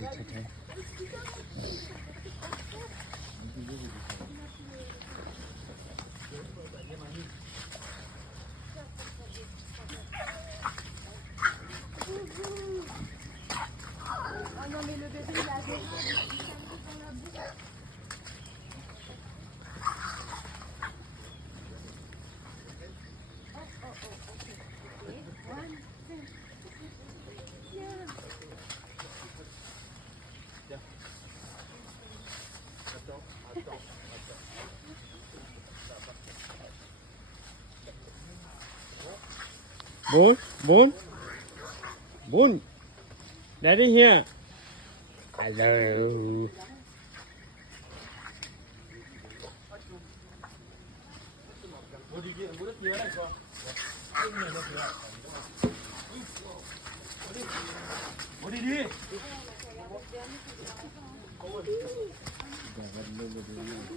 Ah non mais le bébé il a déjà dans la bouche. Boon, Boon, Daddy here. Hello.